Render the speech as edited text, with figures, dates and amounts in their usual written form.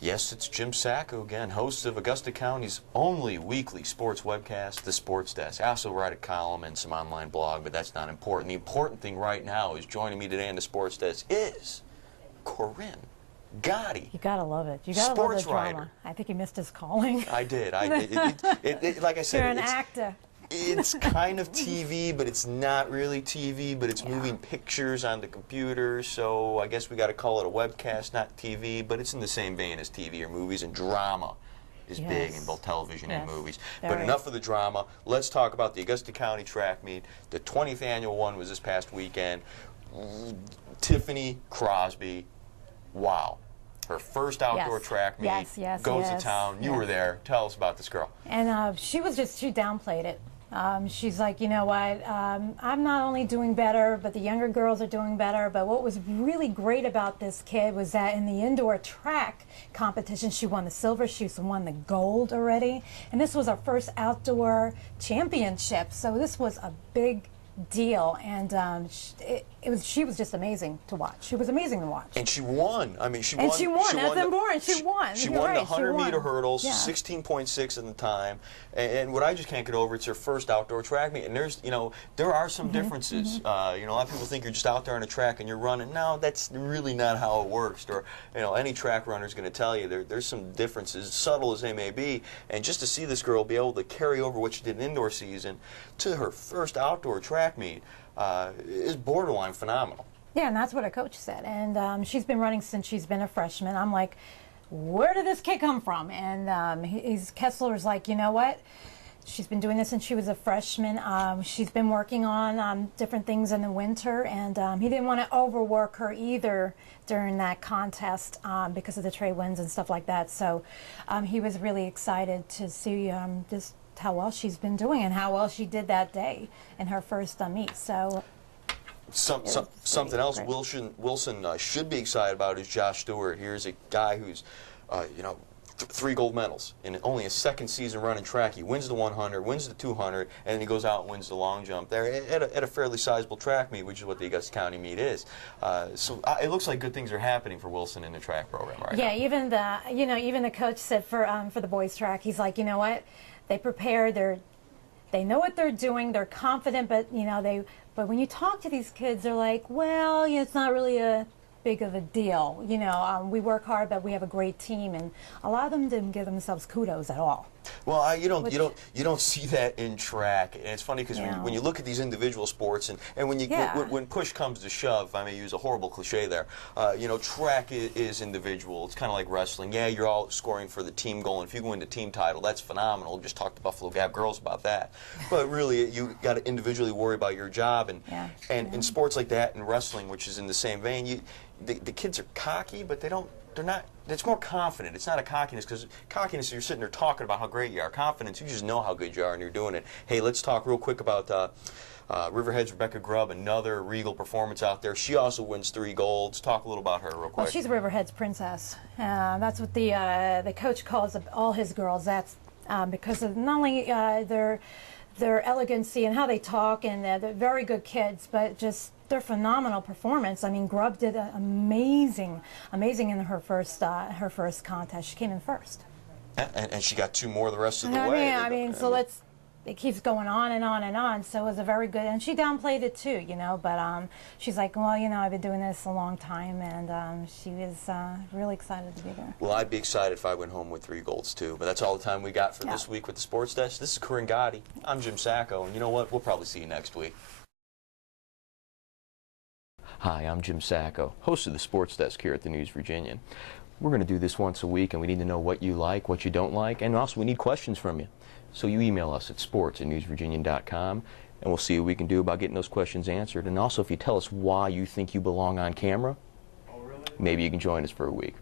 Yes, it's Jim Sacco again, host of Augusta County's only weekly sports webcast, The Sports Desk. I also write a column and some online blog, but that's not important. The important thing right now is joining me today on The Sports Desk is Corine. Gotti. You gotta love it. You gotta love the drama. Writer. I think he missed his calling. I did. Like I said, you're an actor. It's kind of TV, but it's not really TV, but it's moving pictures on the computer, so I guess we got to call it a webcast, not TV, but it's in the same vein as TV or movies, and drama is big in both television and movies. But enough of the drama. Let's talk about the Augusta County track meet. The 20th annual one was this past weekend. Tiffany Crosby, wow. Her first outdoor track meet, goes to town. You were there. Tell us about this girl. And she downplayed it. She's like, you know what, I'm not only doing better, but the younger girls are doing better. But what was really great about this kid was that in the indoor track competition, she won the silver, she won the gold already. And this was our first outdoor championship, so this was a big deal, and she was just amazing to watch. She was amazing to watch. And she won. I mean, she won. That's important. She won. She won the 100-meter hurdles, 16.6 in the time. And what I just can't get over, it's her first outdoor track meet. And there's, there are some differences. A lot of people think you're just out there on a track and you're running. No, that's really not how it works. Or, any track runner is going to tell you there's some differences, subtle as they may be. And just to see this girl be able to carry over what she did in indoor season to her first outdoor track meet is borderline phenomenal. Yeah, and that's what a coach said. And she's been running since she's been a freshman. I'm like, where did this kid come from? And Kessler's like, you know what? She's been doing this since she was a freshman. She's been working on different things in the winter, and he didn't want to overwork her either during that contest because of the trade winds and stuff like that. So he was really excited to see just how well she's been doing and how well she did that day in her first meet. So something else Wilson should be excited about is Josh Stewart. Here's a guy who's, 3 gold medals in only his second season running track. He wins the 100, wins the 200, and then he goes out and wins the long jump there at a fairly sizable track meet, which is what the Augusta County meet is. So it looks like good things are happening for Wilson in the track program right now. Yeah, even the coach said for the boys track, he's like, you know what, they prepare, they know what they're doing, they're confident, but but when you talk to these kids, they're like, well, it's not really a big of a deal. We work hard, but we have a great team, and a lot of them didn't give themselves kudos at all. Well, you don't see that in track, and it's funny because when you look at these individual sports, and when push comes to shove, I may use a horrible cliche there. Track is individual. It's kind of like wrestling. Yeah, you're all scoring for the team goal, and if you win the team title, that's phenomenal. Just talk to Buffalo Gap girls about that. But really, you got to individually worry about your job, and in sports like that, and wrestling, which is in the same vein, the kids are cocky, but they're not. It's more confident. It's not a cockiness, because cockiness, you're sitting there talking about how great you are. Confidence, you just know how good you are and you're doing it. Hey, let's talk real quick about Riverhead's Rebecca Grubb, another regal performance out there. She also wins 3 golds. Talk a little about her real quick. Well, she's Riverhead's princess. That's what the coach calls all his girls. That's because of not only their elegancy and how they talk, and they're very good kids, but just their phenomenal performance. I mean, Grubb did amazing in her first contest. She came in first. And she got 2 more the rest of the way. So it keeps going on and on and on. So it was a very good, and she downplayed it too, but she's like, well, I've been doing this a long time, and she was really excited to be there. Well, I'd be excited if I went home with 3 golds too, but that's all the time we got for this week with the Sports Desk. This is Corine Gotti. I'm Jim Sacco, and you know what? We'll probably see you next week. Hi, I'm Jim Sacco, host of the Sports Desk here at the News Virginian. We're going to do this once a week, and we need to know what you like, what you don't like, and also we need questions from you. So you email us at sports@newsvirginian.com, and we'll see what we can do about getting those questions answered. And also, if you tell us why you think you belong on camera, maybe you can join us for a week.